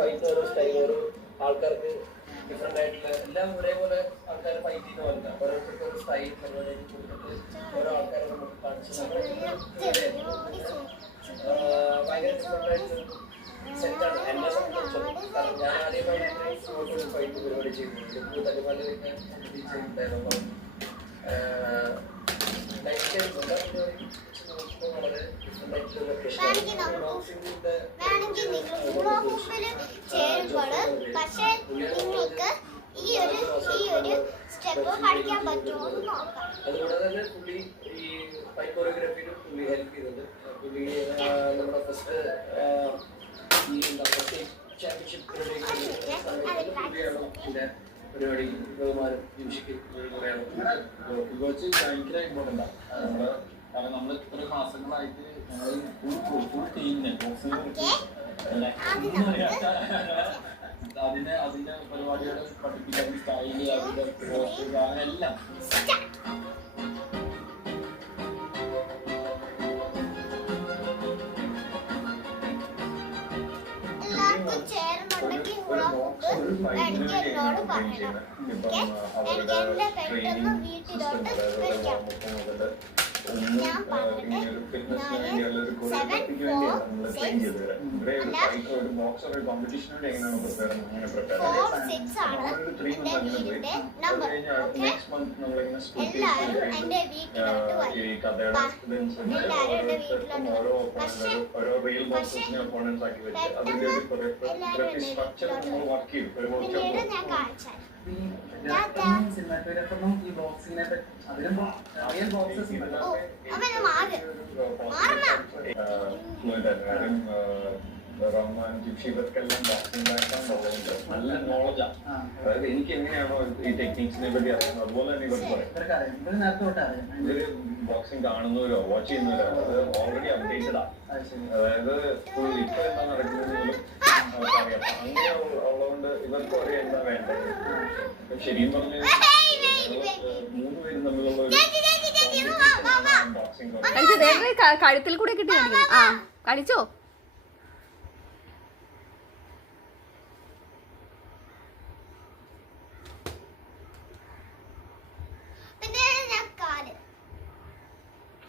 Fight ഓരോ style ഓരോ ആൾക്കാർക്ക് ഡിഫറെന്റ് ആയിട്ടുള്ള എല്ലാം ഒരേപോലെ ആൾക്കാർ ഫൈറ്റ് ചെയ്യുന്ന പോലല്ല. ഓരോരുത്തർക്ക് ഒരു സ്റ്റൈൽ പരിപാടിയിൽ കൊടുത്തിട്ട് ഓരോ ആൾക്കാരെ നമുക്ക് കാണിച്ചു ഭയങ്കര ഡിഫറെന്റ് ആയിട്ട് സെറ്റാണ് എന്നെ സംബന്ധിച്ചിടത്തോളം. കാരണം ഞാൻ ആദ്യമായിട്ട് ഫൈറ്റ് പരിപാടി ചെയ്യുന്നുണ്ട്. തലിമാലൊക്കെ ചെയ്യുന്നുണ്ടായിരുന്നു. വളരെ ഡിഫറെന്റ് ആയിട്ടുള്ള പക്ഷേ നിങ്ങൾക്ക് ഈ ഒരു സ്റ്റെപ്പ് പഠിക്കാൻ പറ്റുമോ എന്ന് നോക്കാം. അതുകൂടെ തന്നെ പുള്ളി ഈ ഫൈറ്റ് കൊറിയോഗ്രാഫിയിലും പുള്ളി ഹെൽപ്പ് ചെയ്തിട്ടുണ്ട്. പുള്ളി നമ്മുടെ ഫസ്റ്റ് ഈ ചാമ്പ്യൻഷിപ്പ് പുള്ളിയാണ് പിന്നെ പരിപാടി ബഹുമാനം മ്യൂസിക് പറയാനും ഭയങ്കര ഇമ്പോർട്ടൻ്റ് ആണ്. കാരണം നമ്മൾ ഇത്ര മാസങ്ങളായിട്ട് ഫുൾ ടീമിനെ അതിന്റെ പരിപാടികൾ പഠിപ്പിക്കാൻ സ്റ്റൈല് അതിന്റെ പോസ്റ്റർ അങ്ങനെ എല്ലാം എന്നോട് പറയണം. എനിക്ക് എന്റെ പെട്ടെന്ന് വീട്ടിലോട്ട് വെക്കാം. ഞാൻ പറഞ്ഞിട്ട് 7, 4, 6 ആണ് എന്റെ വീടിന്റെ നമ്പർ. എല്ലാവരും എന്റെ വീട്ടിലോട്ട് വരും. എല്ലാവരും എന്റെ വീട്ടിലോട്ട് വരും. പക്ഷെ പെട്ടെന്ന് എല്ലാവരും എന്റെ വീട്ടിലോട്ട് വരും. പിന്നീട് ഞാൻ കാണിച്ചാൽ സിനിമാറ്റോഗ്രാഫറിനും ഈ ബോക്സിനെ അതിലും റിയൽ ബോക്സസ് റഹ്മാൻ ജിപ്ഷിവർക്കെല്ലാം ബോക്സിംഗ് ബാക്ക്ഗ്രൗണ്ട് ഉള്ളതുകൊണ്ട് നല്ല നോളജാണ്. അതായത് എനിക്ക് എങ്ങനെയാണോ ഈ ടെക്നിക്സിനെ പറ്റി അറിയുന്നത് അതുപോലെ തന്നെ ഇവർക്ക് പറയും. ഇവര് ബോക്സിംഗ് കാണുന്നവരോ വാച്ച് ചെയ്യുന്നവരോ അത് ഓൾറെഡി അപ്ഡേറ്റഡാ. അതായത് ഇപ്പൊ എന്താ നടക്കുന്നത് പോലും അറിയാം. അങ്ങനെ ഉള്ളതുകൊണ്ട് ഇവർക്കും അറിയാം എന്താ വേണ്ടത്. ശരിയും പറഞ്ഞ 3 പേരും തമ്മിലുള്ള ഒരു ബോക്സിംഗ് കഴുത്തിൽ കൂടെ കിട്ടി കാണിക്കുന്നു. ആ കാണിച്ചോ.